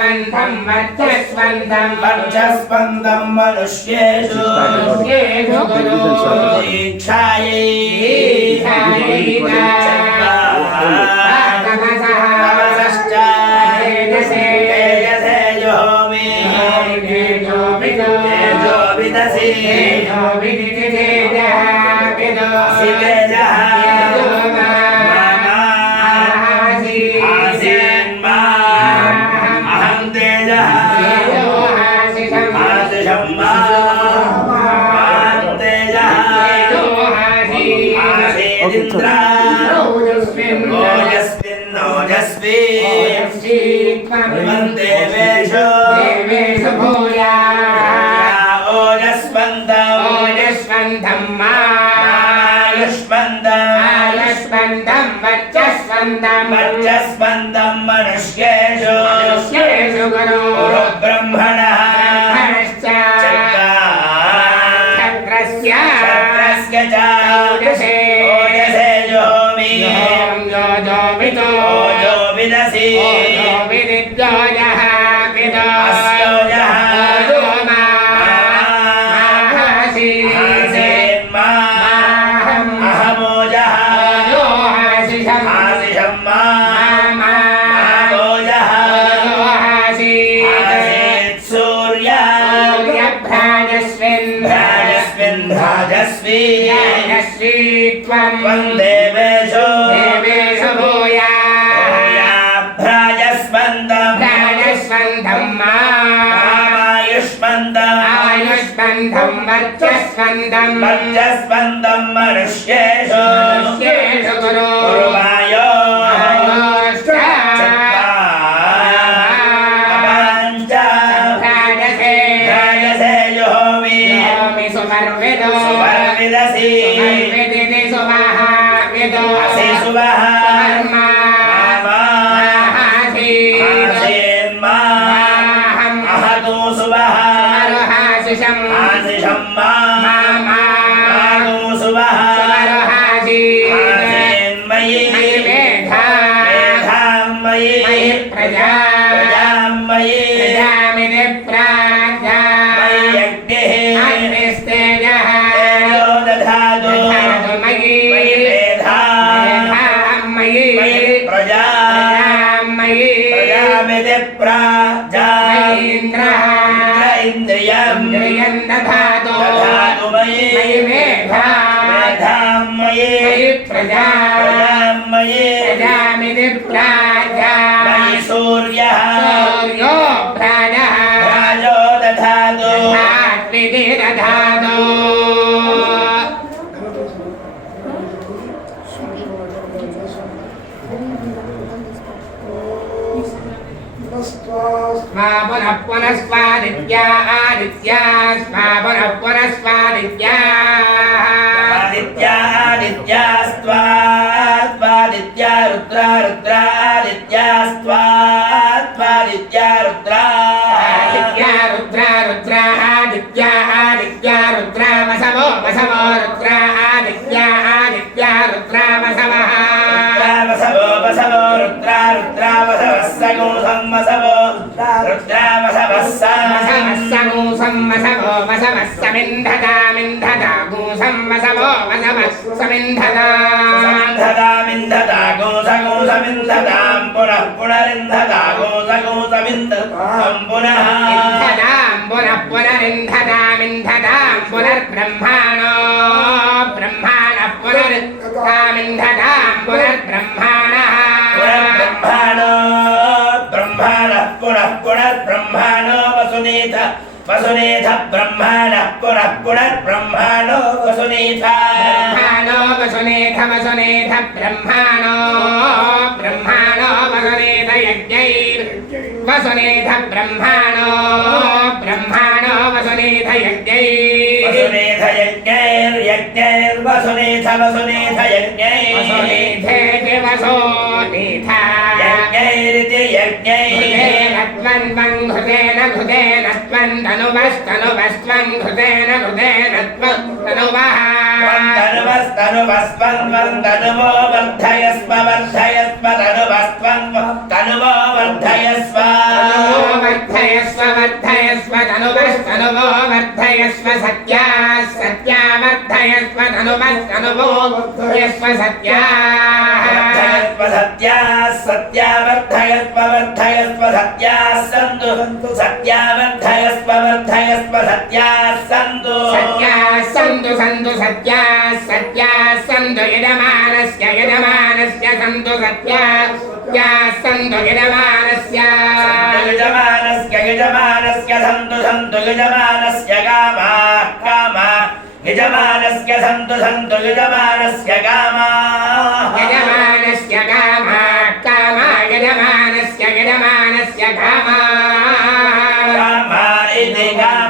वर्चस्वन्तं वर्चस्वन्तं वर्चस्वन्तं मनुष्येषु गुरु दीक्षायै तमसश्च तेजसे योमि तेजो विदसि देवेषु भूया ओजस्वन्तं आयुष्मन्तं वर्चस्वन्तं मनुष्येषु गुरु ब्रह्मणः क्षत्रस्य च ओजसे योमि ओजो विदसि देवेषु भूया भ्राजस्वन्दं आयुष्मन्तं वर्चस्वन्तं मनुष्येषु गुरु वायो भ्राजसे योमि सुवर्विदसि सुवः अहतु सुवः आशिषं मातु सुवः मयि मेधां मयि प्रजां मयि तेजो दधातु मयि प्रजामिति प्राजा इन्द्रियं दधातु मयि मेधां मयि प्रजां मयि प्रजामिति प्राजा मयि सूर्यो प्राजो दधातु दधातु पुनस्वादित्या आदित्या पुनस्वादित्या आदित्यास्त्वादित्या रुद्रादित्यास्त्वादित्या रुद्रा आदित्या रुद्रा वसवो रुद्रा आदित्या रुद्रा वसवः वसवो रुद्रा वसवः सगोधं वसवो रुद्रा वसवः सगूसं वसवो वसवः समिन्धता गूसं वसवो वसवः समिन्धता गोसमिन्धतां पुनः पुनरिन्धता गोसमिन्धतां पुनः पुनरिन्धतामिन्धतां पुनर्ब्रह्माणो ब्रह्माणः पुनरिन्धतां पुनर्ब्रह्माणः ब्रह्माणः पुनः पुनर्ब्रह्माणो वसुनेथ ब्रह्माणः पुनः पुनर्ब्रह्माणो वसुनेथ ब्रह्माणो वसुनेथ यज्ञैर्वसुनेथ ब्रह्माणो वसुनेथ यज्ञैर्वसुनेथ वसुनेथेति वसोनेथ यज्ञैरिति यज्ञैः घृतेन तनुवस्त्वं घृतेन तनुवः तनुवो वर्धयस्व तनुवस्त्वं तनुवो वर्धयस्व वर्धयस्व वर्धयस्व तनुवस्तनुवो वर्धयस्व सत्या सत्या वर्धयस्व तनुवस्तनुवो वर्धयस्व सत्या वर्धयस्व सत्या सत्या वर्धयस्व वर्धयस्व सत्या सन्तु सत्या वर्धयस्व वर्धयस्व सत्या सन्तु सत्या सन्तु सन्तु सत्या सत्या सन्तु यजमानस्य सन्तु सत्या या सन्तु यजमानस्य सन्तु सन्तु यजमानस्य कामा कामा यजमानस्य सन्तु सन्तु यजमानस्य कामा यजमानस्य कामा कामा यजमानस्य कामा कामा इति कामा